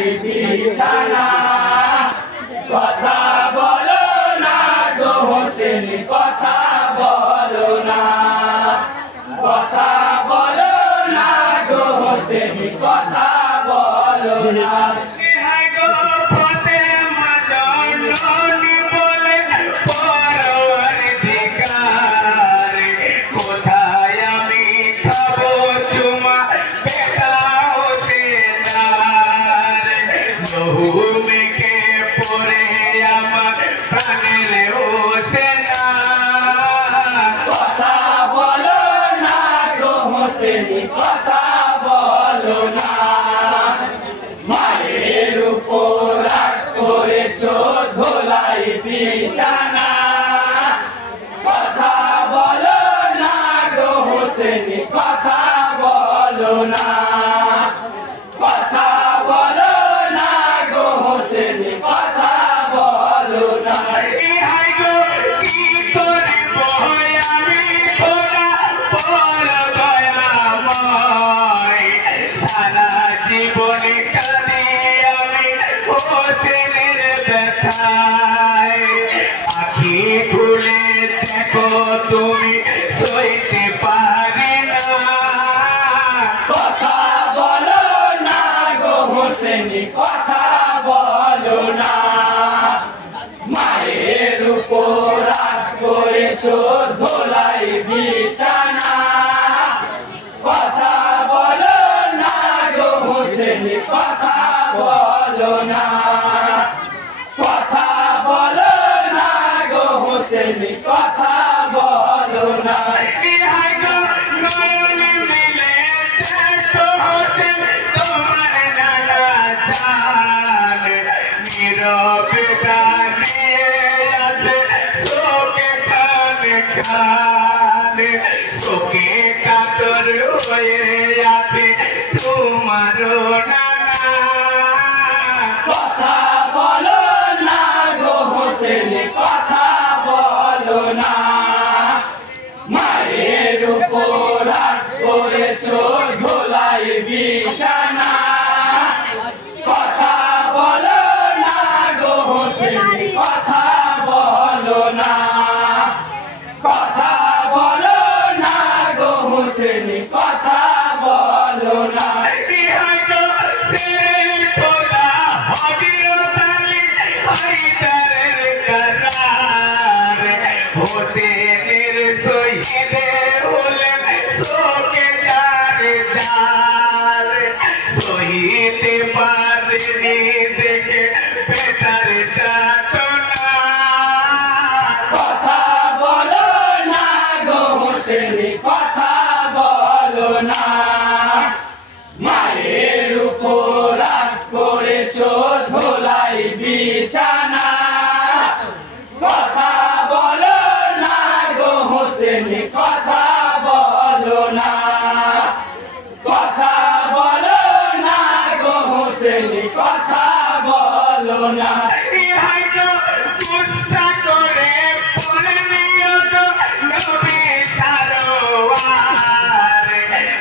ধোলাই বিছানা কথা বলো না গো হোসেন কথা বলো না কথা বলো না গো হোসেন কথা বলো না কথা বলো না মায়ের উপর রাগ করেছো ধোলাই বিছানা কথা বলো না গো হোসেন কথা বলো না কথা বলো না গো হোসেন কথা বলো না জীবনে কাঁদি আমি হোসেনের ব্যথায় আখি খুলে দেখো তুমি সইতে পারি না কথা বলো না গো হোসেন কথা বলো না মায়ের উপর রাগ করেছো ধোলাই বিছানা কথা বলো না গো হোসেন কথা বলো না কথা বলো না গো হোসেন কথা বলো না নীরবে দাঁড়িয়ে আছে শোকে খানে খানে শোকে কাতর হয়ে আছে তোমার নানা কথা বলো না গো হোসেন কথা বলো না মায়ের উপর রাগ করেছো ধোলাই বিছানা কথা বলো না গো হোসেন কথা বলো না কথা বলো না গো হোসেন কথা বলো না হোসেনের শহীদে হলেন শোকে যারে যারে সহিতে পারেনি দেখে পেটার যাতনা কথা বলো না গো হোসেন কথা বলো না মায়ের উপর রাগ করেছো ধোলাই বিছানা কথা বলো না গো হোসেন কথা বলো না কথা বলো না গো হোসেন কথা বলো না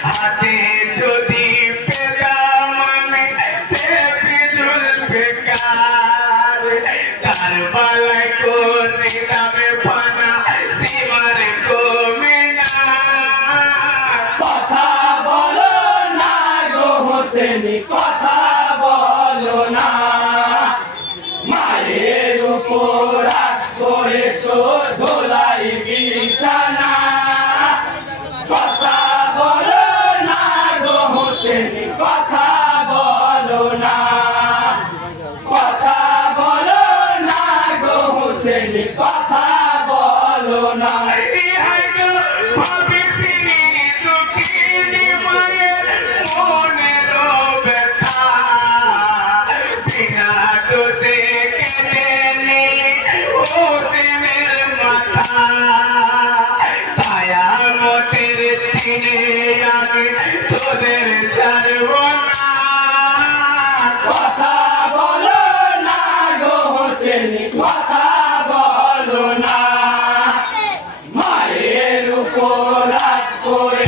হাতে যদি পেলাম আমি বিজুল বেকার তার বালাই করে দামে ফানা সীমার কমে না কথা বলো না গো হোসেন কথা বলো না মায়ের উপর রাগ করেছো ধোলাই বিছানা কথা বলো না গো হোসেন কথা বলো না কথা বলো না গো হোসেন কথা বলো না তোদের ছাড়ব না কথা বলো না গো হোসেন কথা বলো না মায়ের উপর রাগ করে